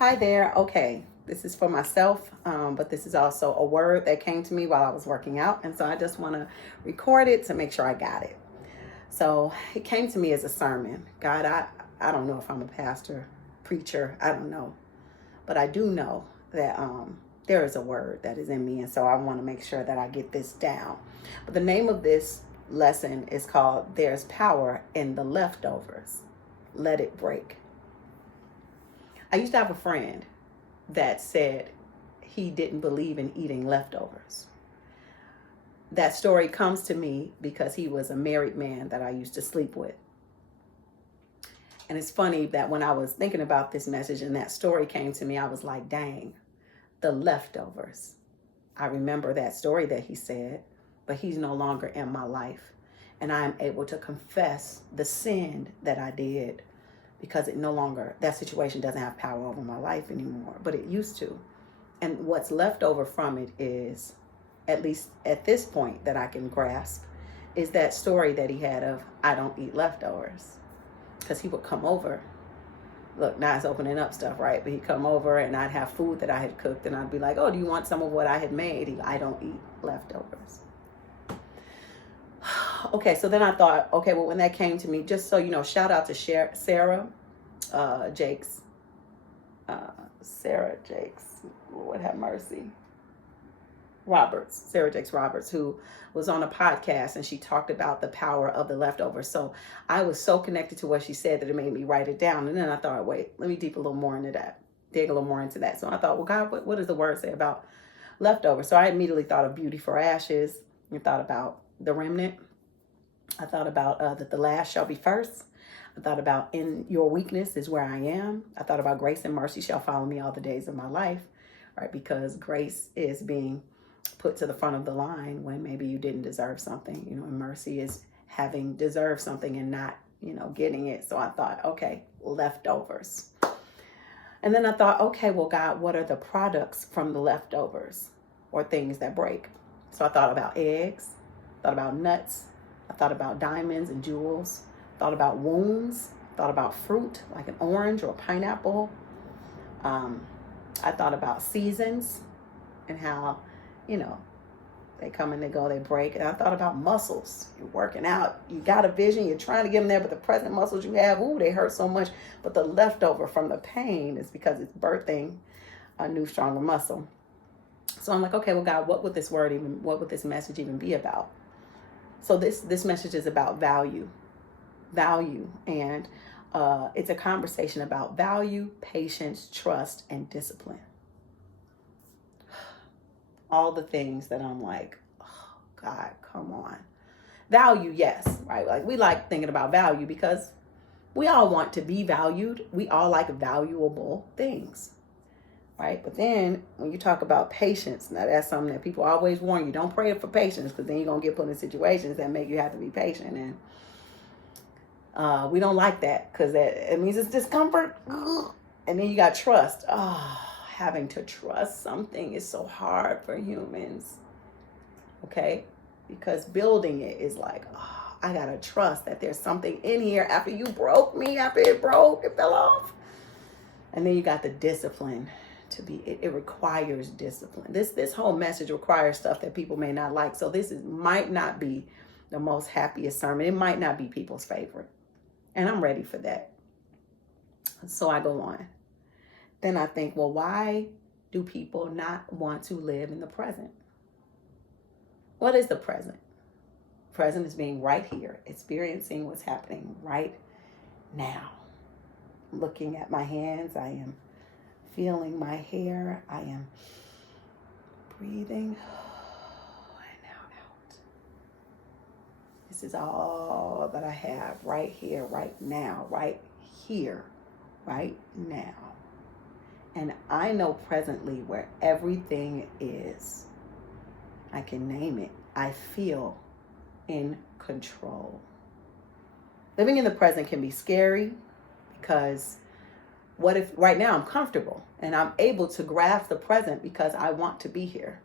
Hi there. Okay, this is for myself, but this is also a word that came to me while I was working out. And so I just want to record it to make sure I got it. So it came to me as a sermon. God, I don't know if I'm a pastor, preacher, I don't know. But I do know that there is a word that is in me. And so I want to make sure that I get this down. But the name of this lesson is called There's Power in the Leftovers. Let it break. I used to have a friend that said he didn't believe in eating leftovers. That story comes to me because he was a married man that I used to sleep with. And it's funny that when I was thinking about this message and that story came to me, I was like, dang, the leftovers. I remember that story that he said, but he's no longer in my life. And I am able to confess the sin that I did because it no longer, that situation doesn't have power over my life anymore, but it used to. And what's left over from it is, at least at this point that I can grasp, is that story that he had of, I don't eat leftovers. Because he would come over. Look, now it's opening up stuff, right? But he'd come over and I'd have food that I had cooked and I'd be like, oh, do you want some of what I had made? I don't eat leftovers. Okay, so then I thought, okay, well, when that came to me, just so you know, shout out to Sarah Jakes. Sarah Jakes, Lord have mercy. Sarah Jakes Roberts, who was on a podcast and she talked about the power of the leftovers. So I was so connected to what she said that it made me write it down. And then I thought, wait, let me dig a little more into that. So I thought, well, God, what does the word say about leftovers? So I immediately thought of beauty for ashes. I thought about the remnant. I thought about that the last shall be first. I thought about in your weakness is where I am. I thought about grace and mercy shall follow me all the days of my life, right? Because grace is being put to the front of the line when maybe you didn't deserve something, and mercy is having deserved something and not, getting it. So I thought, okay, leftovers. And then I thought, okay, well, God, what are the products from the leftovers or things that break? So I thought about eggs, thought about nuts, I thought about diamonds and jewels, thought about wounds, thought about fruit like an orange or a pineapple. I thought about seasons and how, they come and they go, they break. And I thought about muscles. You're working out, you got a vision, you're trying to get them there, but the present muscles you have, they hurt so much. But the leftover from the pain is because it's birthing a new, stronger muscle. So I'm like, okay, well, God, what would this message even be about? So this message is about value, and it's a conversation about value, patience, trust, and discipline. All the things that I'm like, oh, God, come on. Value, yes, right? Like we like thinking about value because we all want to be valued. We all like valuable things, right? But then when you talk about patience, now that's something that people always warn you, don't pray for patience because then you're going to get put in situations that make you have to be patient. And we don't like that because it means it's discomfort. And then you got trust. Having to trust something is so hard for humans, okay? Because building it is like, I gotta trust that there's something in here after you broke me, after it broke, it fell off. And then you got the discipline to be, it requires discipline. This whole message requires stuff that people may not like. So might not be the most happiest sermon. It might not be people's favorite. And I'm ready for that. So I go on. Then I think, well, why do people not want to live in the present? What is the present? Present is being right here, experiencing what's happening right now. Looking at my hands, I am feeling my hair, I am breathing and out. This is all that I have right here, right now, right here, right now. And I know presently where everything is. I can name it. I feel in control. Living in the present can be scary because what if right now I'm comfortable and I'm able to grasp the present because I want to be here.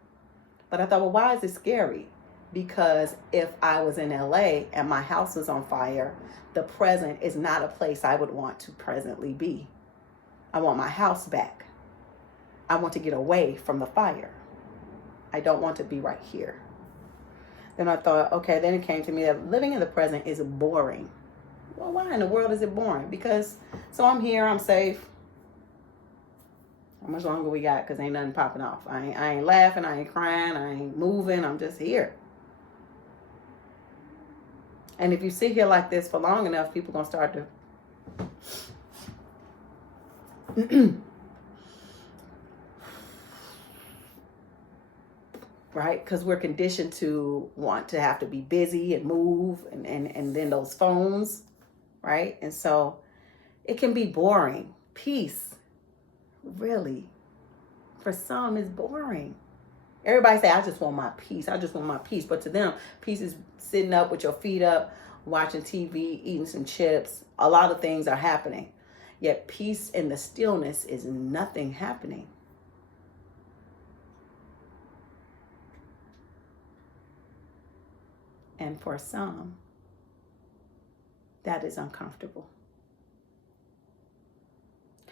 But I thought, well, why is it scary? Because if I was in LA and my house was on fire, the present is not a place I would want to presently be. I want my house back. I want to get away from the fire. I don't want to be right here. Then I thought, okay, then it came to me that living in the present is boring. Well, why in the world is it boring? Because, so I'm here, I'm safe. How much longer we got? Because ain't nothing popping off. I ain't laughing, I ain't crying, I ain't moving, I'm just here. And if you sit here like this for long enough, people going to start to... right? Because we're conditioned to want to have to be busy and move and then those phones, right? And so it can be boring. Peace, really, for some is boring. Everybody say, I just want my peace. I just want my peace. But to them, peace is sitting up with your feet up, watching TV, eating some chips. A lot of things are happening. Yet peace in the stillness is nothing happening. And for some, that is uncomfortable.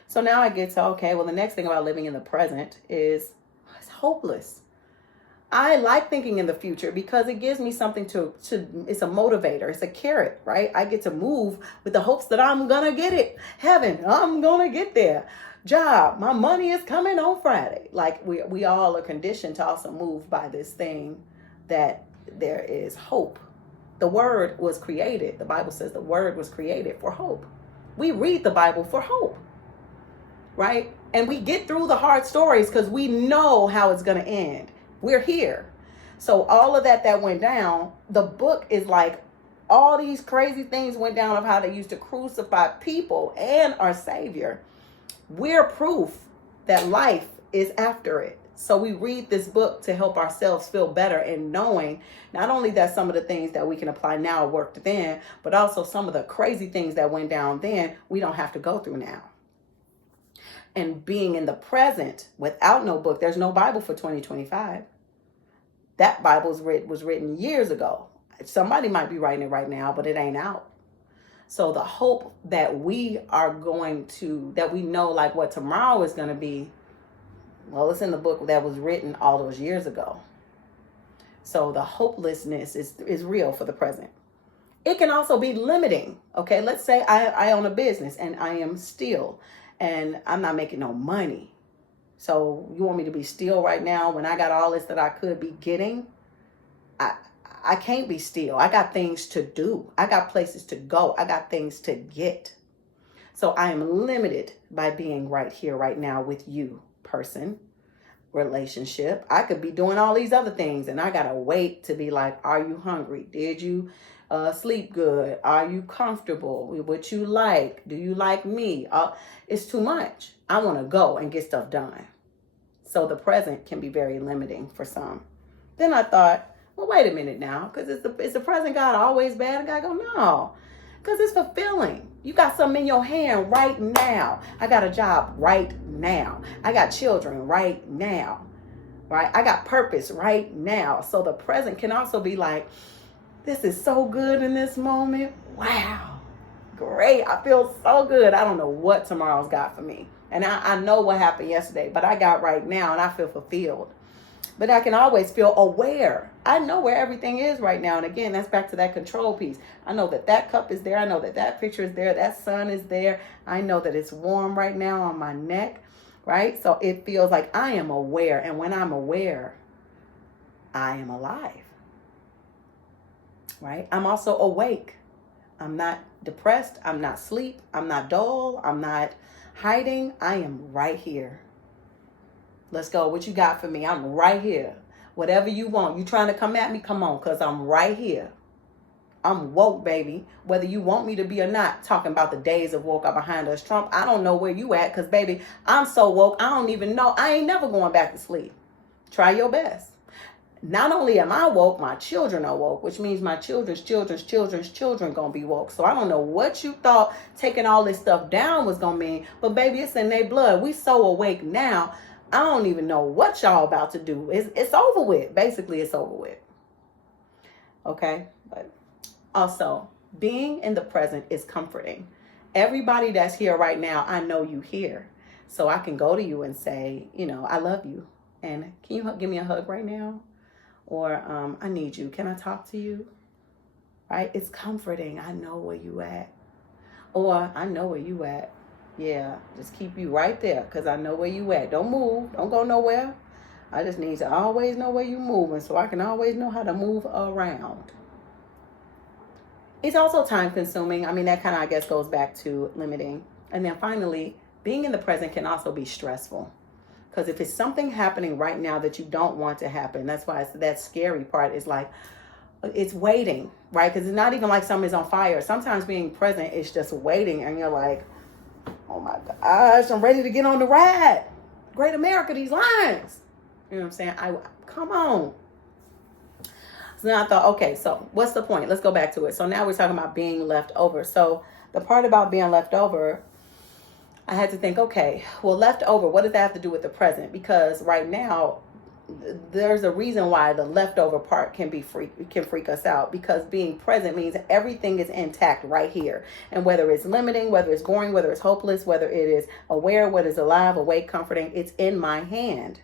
So now I get to, okay, well, the next thing about living in the present is it's hopeless. I like thinking in the future because it gives me something to it's a motivator. It's a carrot, right? I get to move with the hopes that I'm going to get it. Heaven, I'm going to get there. Job, my money is coming on Friday. Like we all are conditioned to also move by this thing that there is hope. The word was created. The Bible says the word was created for hope. We read the Bible for hope, right? And we get through the hard stories because we know how it's going to end. We're here. So all of that went down, the book is like all these crazy things went down of how they used to crucify people and our Savior. We're proof that life is after it. So we read this book to help ourselves feel better and knowing not only that some of the things that we can apply now worked then, but also some of the crazy things that went down then, we don't have to go through now. And being in the present without no book, there's no Bible for 2025. That Bible was written years ago. Somebody might be writing it right now, but it ain't out. So the hope that we are going to, that we know like what tomorrow is going to be, well, it's in the book that was written all those years ago. So the hopelessness is real for the present. It can also be limiting. Okay, let's say I own a business and I am still and I'm not making no money. So you want me to be still right now when I got all this that I could be getting? I can't be still. I got things to do. I got places to go. I got things to get. So I am limited by being right here, right now with you, person, relationship. I could be doing all these other things and I got to wait to be like, are you hungry? Did you sleep good? Are you comfortable with what you like? Do you like me? It's too much. I want to go and get stuff done. So the present can be very limiting for some. Then I thought, well, wait a minute now, because is the present God always bad? And God go, no, because it's fulfilling. You got something in your hand right now. I got a job right now. I got children right now, right? I got purpose right now. So the present can also be like, this is so good in this moment. Wow, great. I feel so good. I don't know what tomorrow's got for me. And I know what happened yesterday, but I got right now and I feel fulfilled. But I can always feel aware. I know where everything is right now. And again, that's back to that control piece. I know that cup is there. I know that picture is there. That sun is there. I know that it's warm right now on my neck, right? So it feels like I am aware. And when I'm aware, I am alive, right? I'm also awake. I'm not depressed. I'm not asleep. I'm not dull. I'm not hiding. I am right here. Let's go. What you got for me? I'm right here. Whatever you want. You trying to come at me? Come on, because I'm right here. I'm woke, baby. Whether you want me to be or not. Talking about the days of woke are behind us. Trump, I don't know where you at because, baby, I'm so woke. I don't even know. I ain't never going back to sleep. Try your best. Not only am I woke, my children are woke, which means my children's children gonna be woke. So I don't know what you thought taking all this stuff down was gonna mean, but baby, it's in their blood. We so awake now. I don't even know what y'all about to do. It's over with. Basically, it's over with. Okay, but also being in the present is comforting. Everybody that's here right now, I know you here. So I can go to you and say, I love you. And can you give me a hug right now? Or I need you. Can I talk to you? Right? It's comforting. I know where you at. Or I know where you at. Yeah, just keep you right there because I know where you at. Don't move. Don't go nowhere. I just need to always know where you're moving so I can always know how to move around. It's also time consuming. I mean, that kind of, I guess, goes back to limiting. And then finally, being in the present can also be stressful. Because if it's something happening right now that you don't want to happen, that's why that scary part is like, it's waiting, right? Because it's not even like something's on fire. Sometimes being present is just waiting and you're like, oh my gosh, I'm ready to get on the ride. Great America, these lines. You know what I'm saying? Come on. So then I thought, okay, so what's the point? Let's go back to it. So now we're talking about being left over. So the part about being left over, I had to think, okay, well, left over, what does that have to do with the present? Because right now, there's a reason why the leftover part can freak us out, because being present means everything is intact right here. And whether it's limiting, whether it's boring, whether it's hopeless, whether it is aware, whether it's alive, awake, comforting, it's in my hand.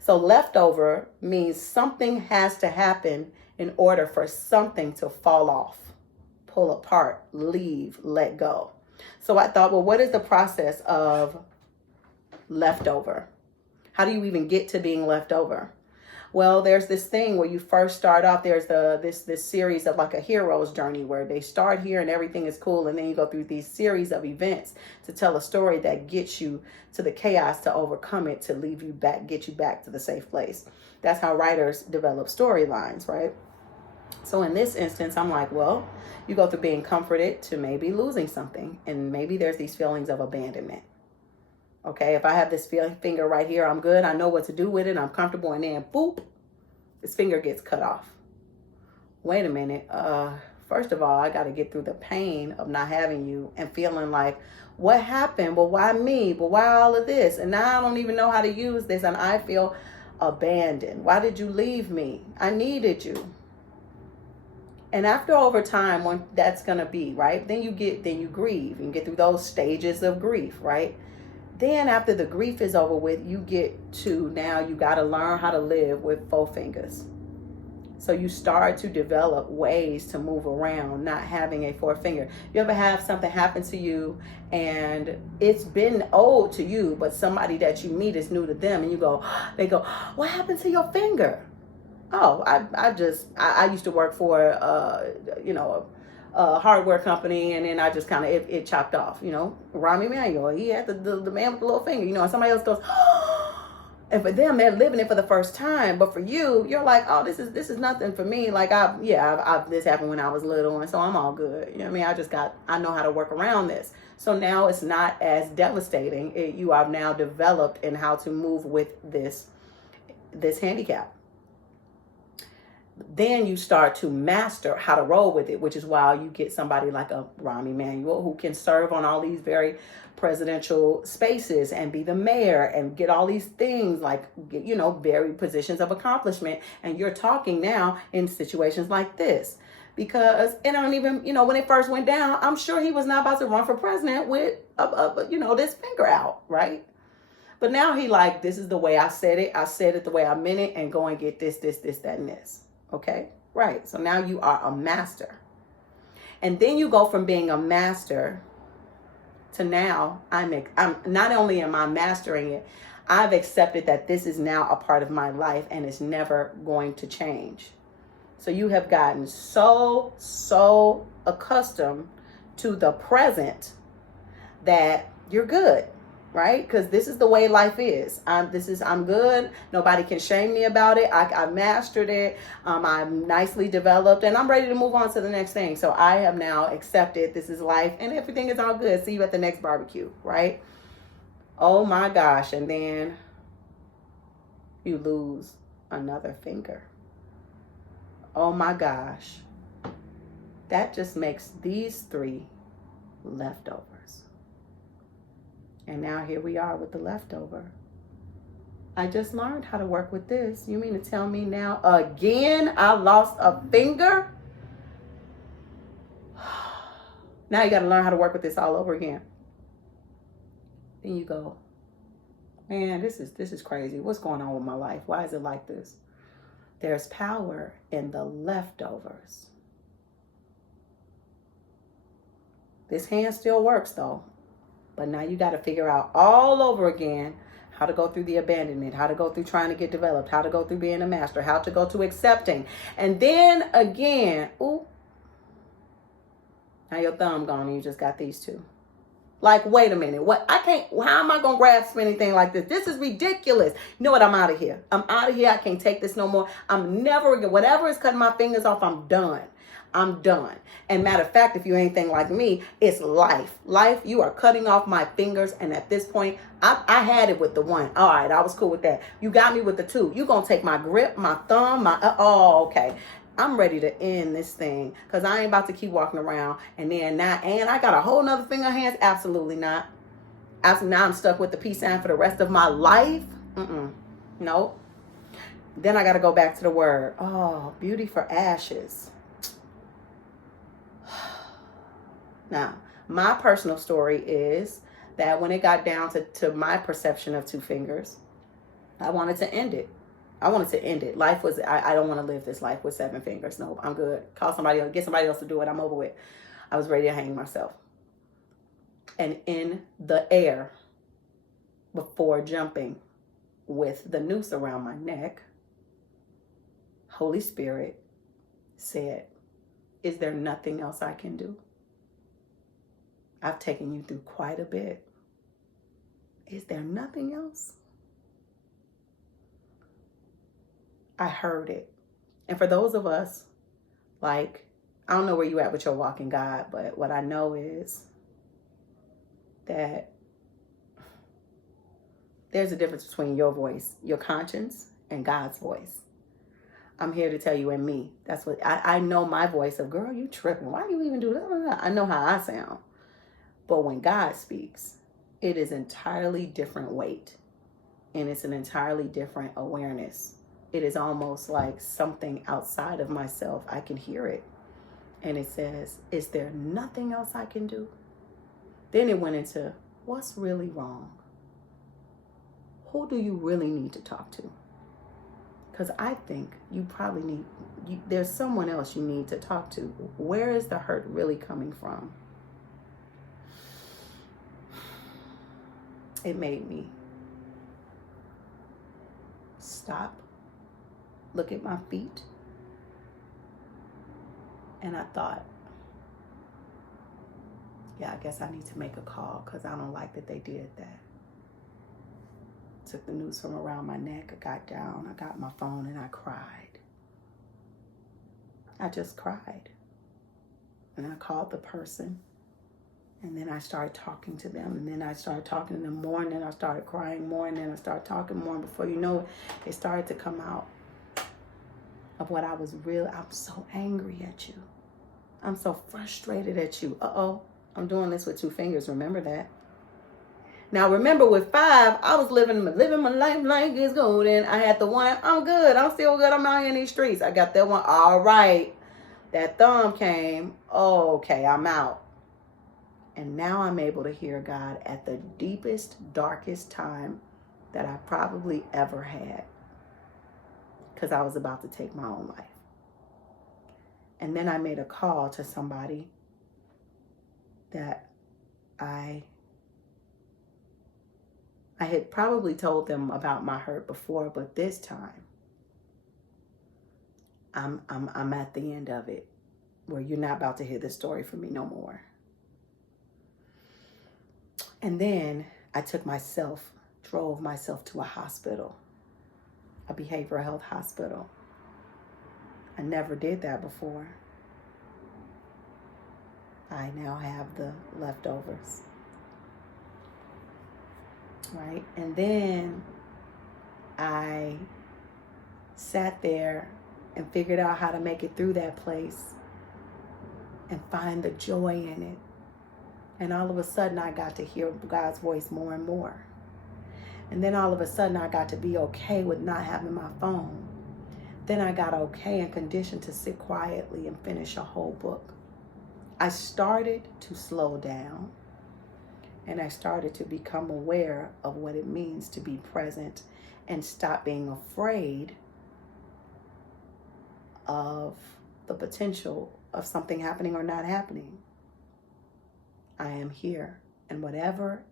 So leftover means something has to happen in order for something to fall off, pull apart, leave, let go. So I thought, well, what is the process of leftover? How do you even get to being left over? Well, there's this thing where you first start off. There's this series of like a hero's journey where they start here and everything is cool. And then you go through these series of events to tell a story that gets you to the chaos, to overcome it, to leave you back, get you back to the safe place. That's how writers develop storylines, right? So in this instance, I'm like, well, you go through being comforted to maybe losing something. And maybe there's these feelings of abandonment. Okay, if I have this finger right here, I'm good. I know what to do with it. I'm comfortable. And then, boop, this finger gets cut off. Wait a minute. First of all, I got to get through the pain of not having you and feeling like, what happened? Well, why me? But why all of this? And now I don't even know how to use this. And I feel abandoned. Why did you leave me? I needed you. And after over time, when that's going to be, right? Then you grieve and get through those stages of grief, right? Then after the grief is over with, you get to now you got to learn how to live with 4 fingers. So you start to develop ways to move around, not having a 4th finger. You ever have something happen to you and it's been old to you, but somebody that you meet is new to them, and they go, what happened to your finger? Oh, I used to work for, a hardware company, and then I just kind of, it chopped off, Rami Manuel, he had the man with the little finger, and somebody else goes, oh, and for them, they're living it for the first time. But for you, you're like, oh, this is nothing for me. Like, this happened when I was little, and so I'm all good. You know what I mean? I know how to work around this. So now it's not as devastating. You have now developed in how to move with this handicap. Then you start to master how to roll with it, which is why you get somebody like a Rahm Emanuel who can serve on all these very presidential spaces and be the mayor and get all these things like, very positions of accomplishment. And you're talking now in situations like this. Because, and I don't even, when it first went down, I'm sure he was not about to run for president with, this finger out, right? But now he like, this is the way I said it. I said it the way I meant it, and go and get this, that, and this. Okay, right. So now you are a master. And then you go from being a master to now I'm not only am I mastering it, I've accepted that this is now a part of my life and it's never going to change. So you have gotten so accustomed to the present that you're good. Right? Because this is the way life is. I'm good. Nobody can shame me about it. I mastered it. I'm nicely developed, and I'm ready to move on to the next thing. So I have now accepted this is life, and everything is all good. See you at the next barbecue, right? Oh my gosh. And then you lose another finger. Oh my gosh. That just makes these 3 leftovers. And now here we are with the leftover. I just learned how to work with this. You mean to tell me now again I lost a finger? Now you got to learn how to work with this all over again. Then you go, Man, this is crazy. What's going on with my life? Why is it like this? There's power in the leftovers. This hand still works though. But now you got to figure out all over again how to go through the abandonment, how to go through trying to get developed, how to go through being a master, how to go to accepting. And then again, ooh, now your thumb gone and you just got these two. Like, wait a minute. What? I can't. How am I going to grasp anything like this? This is ridiculous. You know what? I'm out of here. I'm out of here. I can't take this no more. I'm never again. Whatever is cutting my fingers off, I'm done. I'm done. And matter of fact, if you're anything like me, it's life. Life, you are cutting off my fingers. And at this point, I had it with the one. All right, I was cool with that. You got me with the two. You're going to take my grip, my thumb, oh, okay. I'm ready to end this thing because I ain't about to keep walking around and I got a whole nother finger hands. Absolutely not. Now I'm stuck with the peace sign for the rest of my life. Nope. Then I got to go back to the word. Oh, beauty for ashes. Now, my personal story is that when it got down to my perception of two fingers, I wanted to end it. Life was, I don't want to live this life with seven fingers. Nope, I'm good. Call somebody else, get somebody else to do it. I'm over with. I was ready to hang myself. And in the air, before jumping with the noose around my neck, Holy Spirit said, is there nothing else I can do? I've taken you through quite a bit. Is there nothing else? I heard it. And for those of us, like, I don't know where you at with your walk in God, but what I know is that there's a difference between your voice, your conscience, and God's voice. I'm here to tell you and me. That's what I know my voice of, girl, you tripping. Why do you even do that? I know how I sound. But when God speaks, it is entirely different weight. And it's an entirely different awareness. It is almost like something outside of myself. I can hear it. And it says, is there nothing else I can do? Then it went into, what's really wrong? Who do you really need to talk to? Because I think you probably there's someone else you need to talk to. Where is the hurt really coming from? It made me stop, look at my feet, and I thought, yeah, I guess I need to make a call because I don't like that they did that. Took the noose from around my neck, I got down, I got my phone, and I cried. I just cried. And I called the person, and then I started talking to them, and then I started talking to them more, and then I started crying more, and then I started talking more, and before you know it, it started to come out of what I was real. I'm so angry at you. I'm so frustrated at you. I'm doing this with two fingers, remember that. Now remember with 5, I was living my life like it's golden. I had the one, I'm good, I'm still good, I'm out here in these streets. I got that one, all right. That thumb came, okay, I'm out. And now I'm able to hear God at the deepest, darkest time that I probably ever had. Because I was about to take my own life. And then I made a call to somebody that I had probably told them about my hurt before, but this time I'm at the end of it, where you're not about to hear this story from me no more. And then I drove myself to a hospital, a behavioral health hospital. I never did that before. I now have the leftovers. Right? And then I sat there and figured out how to make it through that place and find the joy in it. And all of a sudden I got to hear God's voice more and more. And then all of a sudden I got to be okay with not having my phone. Then I got okay and conditioned to sit quietly and finish a whole book. I started to slow down. And I started to become aware of what it means to be present and stop being afraid of the potential of something happening or not happening. I am here, and whatever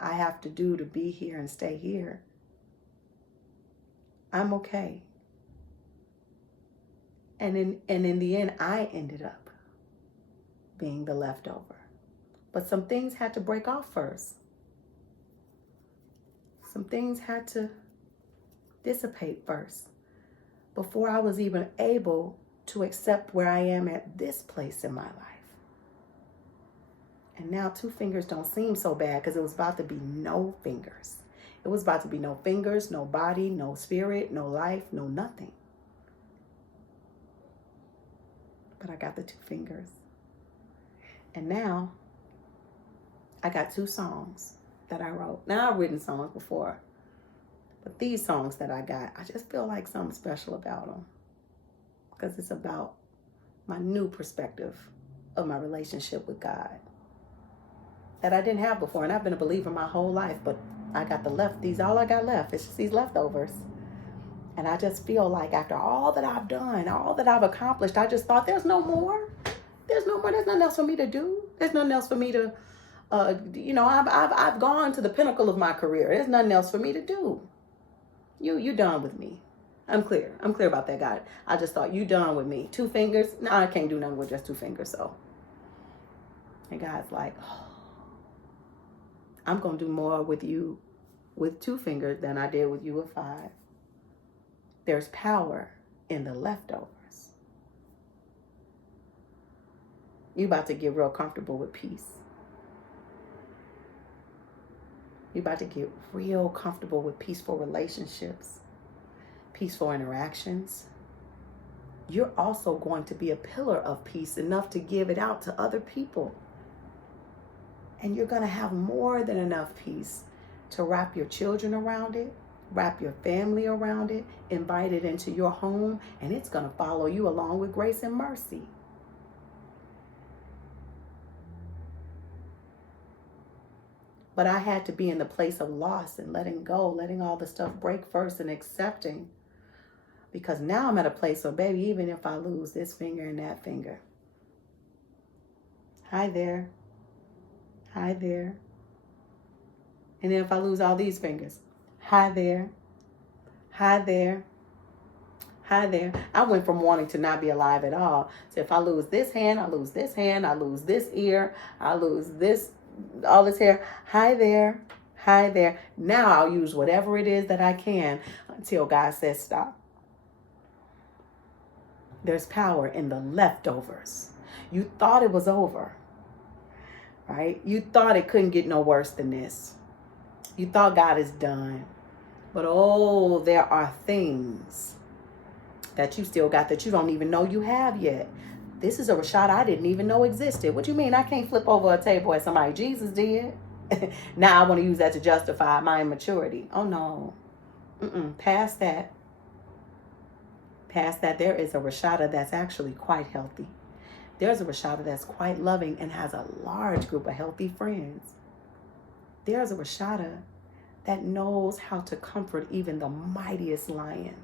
I have to do to be here and stay here, I'm okay. And in the end, I ended up being the leftover. But some things had to break off first. Some things had to dissipate first before I was even able to accept where I am at this place in my life. And now 2 fingers don't seem so bad because it was about to be no fingers. It was about to be no fingers, no body, no spirit, no life, no nothing. But I got the 2 fingers. And now I got 2 songs that I wrote. Now I've written songs before, but these songs that I got, I just feel like something special about them because it's about my new perspective of my relationship with God that I didn't have before. And I've been a believer my whole life, but I got all I got left. It's just these leftovers. And I just feel like after all that I've done, all that I've accomplished, I just thought there's no more. There's no more. There's nothing else for me to do. There's nothing else for me to, I've gone to the pinnacle of my career. There's nothing else for me to do. You done with me. I'm clear about that, God. I just thought you done with me. 2 fingers. No, I can't do nothing with just 2 fingers. So, and God's like, oh, I'm going to do more with you with 2 fingers than I did with you with 5. There's power in the leftovers. You about to get real comfortable with peace. You about to get real comfortable with peaceful relationships, peaceful interactions. You're also going to be a pillar of peace enough to give it out to other people. And you're going to have more than enough peace to wrap your children around it, wrap your family around it, invite it into your home, and it's going to follow you along with grace and mercy. But I had to be in the place of loss and letting go, letting all the stuff break first and accepting. Because now I'm at a place where, baby, even if I lose this finger and that finger. Hi there. Hi there. And then if I lose all these fingers. Hi there. Hi there. Hi there. I went from wanting to not be alive at all. So if I lose this hand, I lose this hand, I lose this ear, I lose this, all this hair. Hi there. Hi there. Now I'll use whatever it is that I can until God says stop. There's power in the leftovers. You thought it was over, right? You thought it couldn't get no worse than this. You thought God is done. But oh, there are things that you still got that you don't even know you have yet. This is a Rashad I didn't even know existed. What you mean I can't flip over a table at somebody? Jesus did. Now I want to use that to justify my immaturity. Oh no. Past that. Past that, there is a Rashada that's actually quite healthy. There's a Rashada that's quite loving and has a large group of healthy friends. There's a Rashada that knows how to comfort even the mightiest lion.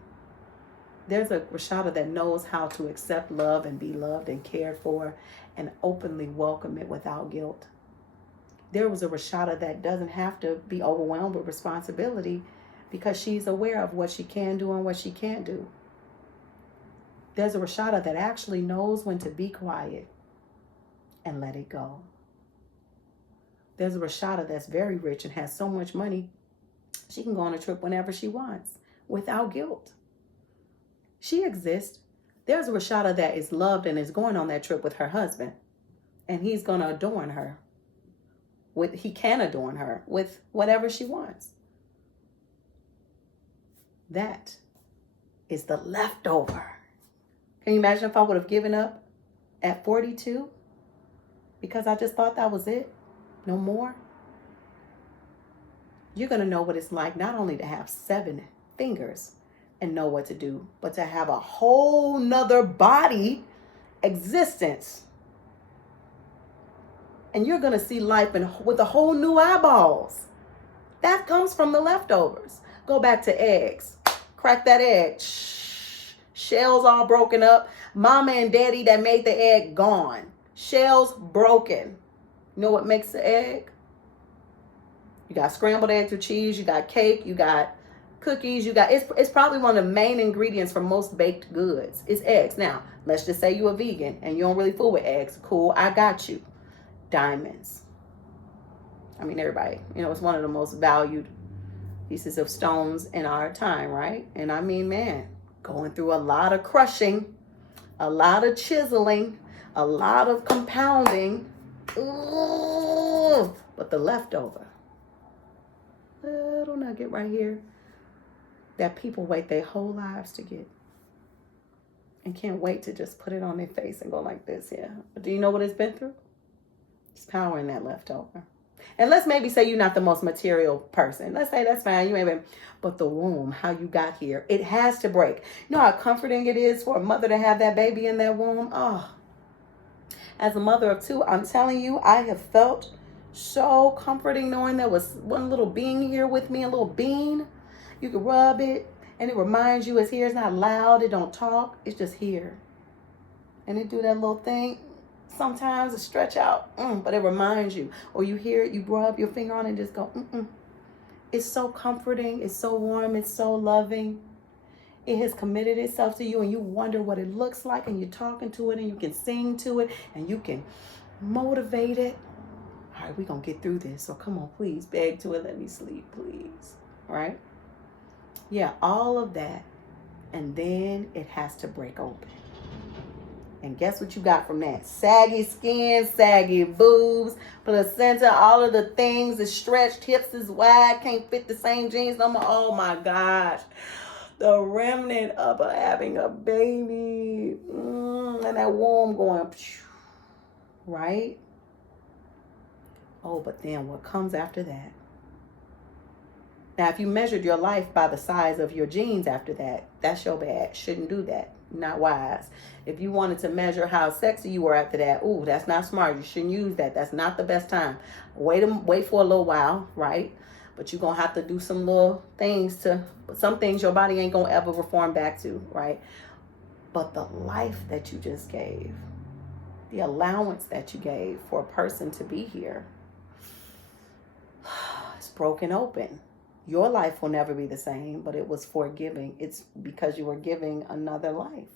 There's a Rashada that knows how to accept love and be loved and cared for and openly welcome it without guilt. There was a Rashada that doesn't have to be overwhelmed with responsibility because she's aware of what she can do and what she can't do. There's a Rashada that actually knows when to be quiet and let it go. There's a Rashada that's very rich and has so much money, she can go on a trip whenever she wants without guilt. She exists. There's a Rashada that is loved and is going on that trip with her husband, and he's going to adorn her. He can adorn her with whatever she wants. That is the leftover. Can you imagine if I would have given up at 42 because I just thought that was it? No more? You're going to know what it's like not only to have 7 fingers and know what to do, but to have a whole nother body existence. And you're going to see life with a whole new eyeballs. That comes from the leftovers. Go back to eggs. Crack that egg. Shells all broken up. Mama and daddy that made the egg gone. Shells broken. You know what makes the egg? You got scrambled eggs with cheese. You got cake. You got cookies. You got, it's probably one of the main ingredients for most baked goods. It's eggs. Now, let's just say you're a vegan and you don't really fool with eggs. Cool, I got you. Diamonds. I mean, everybody, it's one of the most valued pieces of stones in our time, right? And I mean, man, going through a lot of crushing, a lot of chiseling, a lot of compounding. Ooh, but the leftover, little nugget right here that people wait their whole lives to get and can't wait to just put it on their face and go like this, yeah. But do you know what it's been through? It's power in that leftover. And let's maybe say you're not the most material person. Let's say that's fine. You may be, but the womb, how you got here, it has to break. You know how comforting it is for a mother to have that baby in that womb? Oh, as a mother of two, I'm telling you, I have felt so comforting knowing there was one little being here with me, a little bean. You can rub it and it reminds you it's here. It's not loud. It don't talk. It's just here. And it do that little thing. Sometimes it stretch out, but it reminds you. Or you hear it, you rub your finger on it and just go, It's so comforting. It's so warm. It's so loving. It has committed itself to you and you wonder what it looks like and you're talking to it and you can sing to it and you can motivate it. All right, we're going to get through this. So come on, please beg to it. Let me sleep, please. All right? Yeah, all of that. And then it has to break open. And guess what you got from that? Saggy skin, saggy boobs, placenta, all of the things, the stretched hips is wide, can't fit the same jeans no more. Oh my gosh. The remnant of having a baby. And that womb going, right? Oh, but then what comes after that? Now, if you measured your life by the size of your jeans after that, that's your bad. Shouldn't do that. Not wise. If you wanted to measure how sexy you were after that, ooh, that's not smart. You shouldn't use that. That's not the best time. Wait for a little while, right? But you're going to have to do some little things some things your body ain't going to ever reform back to, right? But the life that you just gave, the allowance that you gave for a person to be here, it's broken open. Your life will never be the same, but it was for giving. It's because you were giving another life.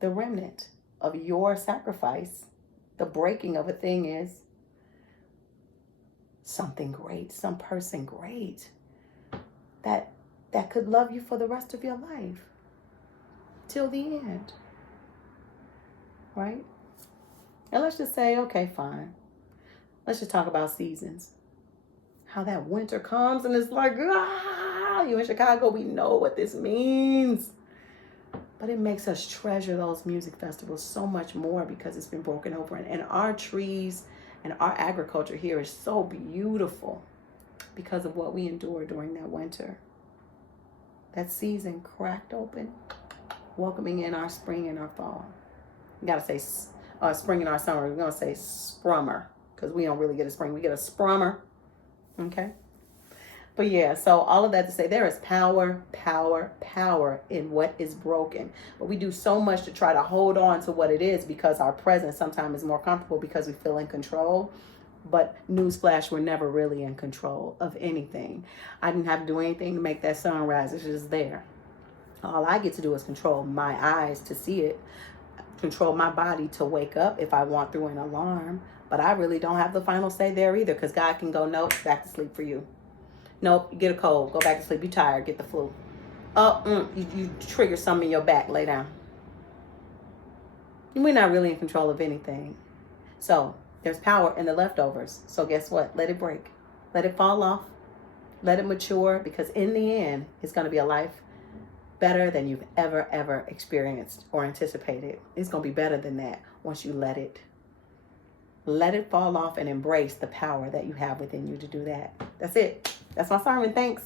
The remnant of your sacrifice, the breaking of a thing is something great, some person great that could love you for the rest of your life till the end, right? And let's just say, okay, fine. Let's just talk about seasons. How that winter comes and it's like, you in Chicago, we know what this means. But it makes us treasure those music festivals so much more because it's been broken open. And our trees and our agriculture here is so beautiful because of what we endured during that winter. That season cracked open, welcoming in our spring and our fall. You got to say spring and our summer. We're going to say sprummer because we don't really get a spring. We get a sprummer. Okay. But yeah, so all of that to say there is power in what is broken. But we do so much to try to hold on to what it is because our presence sometimes is more comfortable because we feel in control. But newsflash, we're never really in control of anything. I didn't have to do anything to make that sun rise. It's just there. All I get to do is control my eyes to see it, control my body to wake up if I want through an alarm. But I really don't have the final say there either because God can go, nope, back to sleep for you. Nope, you get a cold, go back to sleep. You tired, get the flu. You trigger something in your back, lay down. We're not really in control of anything. So there's power in the leftovers. So guess what? Let it break. Let it fall off. Let it mature because in the end, it's going to be a life better than you've ever experienced or anticipated. It's going to be better than that once you let it. Let it fall off and embrace the power that you have within you to do that. That's it. That's my sermon. Thanks.